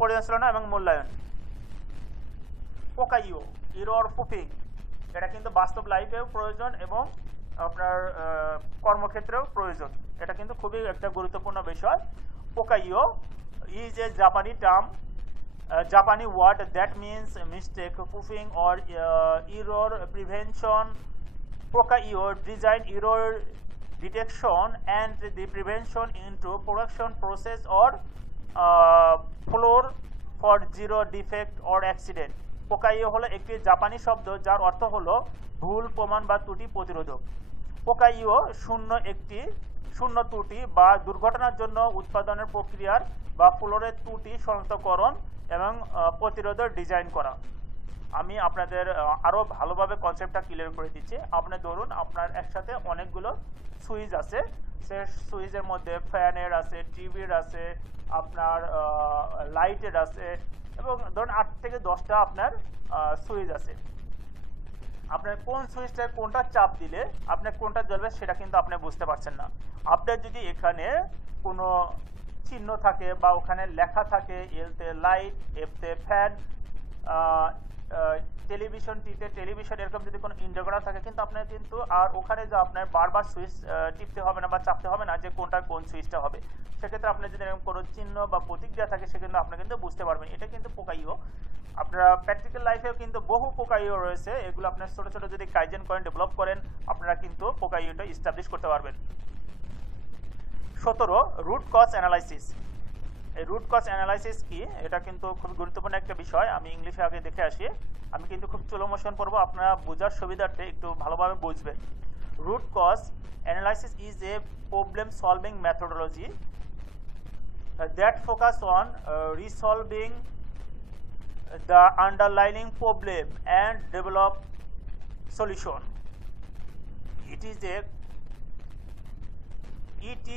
পর্যালোচনা এবং মূল্যায়ন। পোকাইও ইরর প্রুফিং, এটা কিন্তু বাস্তব লাইফেও প্রয়োজন এবং আপনার কর্মক্ষেত্রেও প্রয়োজন। এটা কিন্তু খুবই একটা গুরুত্বপূর্ণ বিষয়। পোকাইও ইজ এ জাপানি term, Japanese word that means mistake proofing or error prevention. Poka-io design error detection and the prevention into production process or floor for zero defect or accident. Poka-io হলো একটি জাপানি শব্দ যার অর্থ হলো ভুল প্রমাণ বা ত্রুটি প্রতিরোধক। পোকা-ইও শূন্য ত্রুটি বা দুর্ঘটনার জন্য উৎপাদনের প্রক্রিয়ার বা ফ্লোরের ত্রুটি শনাক্তকরণ এবং প্রতিরোধের ডিজাইন করা। আমি আপনাদের আরও ভালোভাবে কনসেপ্টটা ক্লিয়ার করে দিচ্ছি। আপনার ধরুন আপনার একসাথে অনেকগুলো সুইচ আছে, সে সুইচের মধ্যে ফ্যানের আছে, টিভির আছে, আপনার লাইটের আছে এবং ধরুন 8 থেকে 10টা আপনার সুইচ আছে। আপনার কোন সুইচটা কোনটা চাপ দিলে আপনার কোনটা জ্বলবে সেটা কিন্তু আপনি বুঝতে পারছেন না। আপনার যদি এখানে কোনো চিহ্ন থাকে বা ওখানে লেখা থাকে এলতে লাইট, এফতে ফ্যান, টেলিভিশনটিতে টেলিভিশন, এরকম যদি কোনো ইন্ডিকেটর করা থাকে কিন্তু আপনার কিন্তু আর ওখানে যে আপনার বারবার সুইচ টিপতে হবে না বা চাপতে হবে না যে কোনটা কোন সুইচটা হবে। সেক্ষেত্রে আপনার যদি এরকম কোনো চিহ্ন বা প্রতীক দেওয়া থাকে সেক্ষেত্রে আপনি কিন্তু বুঝতে পারবেন। এটা কিন্তু পোকাইও। আপনারা প্র্যাকটিক্যাল লাইফেও কিন্তু বহু পোকাইও রয়েছে, এগুলো আপনার ছোটো ছোটো যদি কাইজেন করেন, ডেভেলপ করেন, আপনারা কিন্তু পোকাইওটা ইস্টাবলিশ করতে পারবেন। 17 রুট কজ অ্যানালাইসিস। এই রুট কজ অ্যানালাইসিস কি, এটা কিন্তু খুব গুরুত্বপূর্ণ একটা বিষয়। আমি ইংলিশে আগে দেখে আসি, আমি কিন্তু খুব স্লো মোশন পড়বো, আপনারা বোঝার সুবিধার্থে একটু ভালোভাবে বুঝবেন। Root cause analysis is a problem solving methodology that focus on resolving the underlying problem and develop solution. It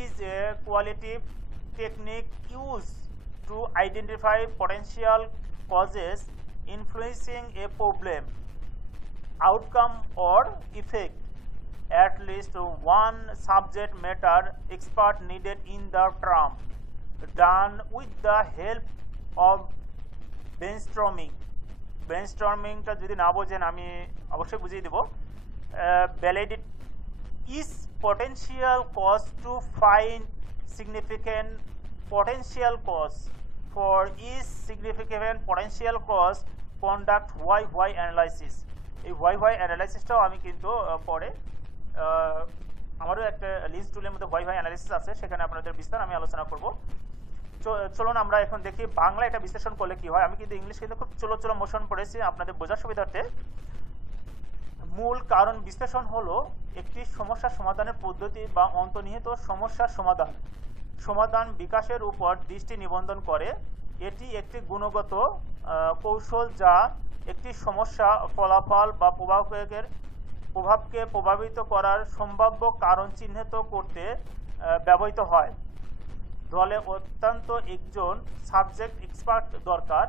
is a qualitative technique used to identify potential causes influencing a problem, outcome or effect. At least one subject matter expert needed in the term, done with the help of ব্রেনস্টর্মিংটা যদি না বোঝেন আমি অবশ্যই বুঝিয়ে দেবো। Validate is potential cause to find significant potential cause for is significant potential cause conduct why analysis. এই why অ্যানালাইসিসটাও আমি কিন্তু পরে আমারও একটা লিস্ট টুলের মধ্যে হোয়াই অ্যানালাইসিস আছে, সেখানে আপনাদের বিস্তার আমি আলোচনা করব। চলুন আমরা এখন দেখি বাংলা এটা বিশ্লেষণ করলে কি হয়। আমি কিন্তু ইংলিশ কিন্তু খুব চলো মোশন পড়েছি আপনাদের বোঝার সুবিধার্থে। মূল কারণ বিশ্লেষণ হলো একটি সমস্যা সমাধানের পদ্ধতি বা অন্তর্নিহিত সমস্যার সমাধান বিকাশের উপর দৃষ্টি নিবন্ধন করে। এটি একটি গুণগত কৌশল যা একটি সমস্যা ফলাফল বা প্রভাবকে প্রভাবিত করার সম্ভাব্য কারণ চিহ্নিত করতে ব্যবহৃত হয়। দলে অত্যন্ত একজন সাবজেক্ট এক্সপার্ট দরকার।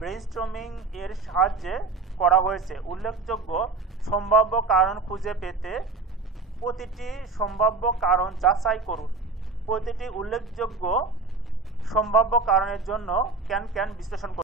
ব্রেইনস্টর্মিং এর সাহায্যে করা হয়েছে। উল্লেখযোগ্য সম্ভাব্য কারণ খুঁজে পেতে প্রতিটি সম্ভাব্য কারণ যাচাই করুন। প্রতিটি উল্লেখযোগ্য সম্ভাব্য কারণের জন্য ক্যান বিশ্লেষণ করুন।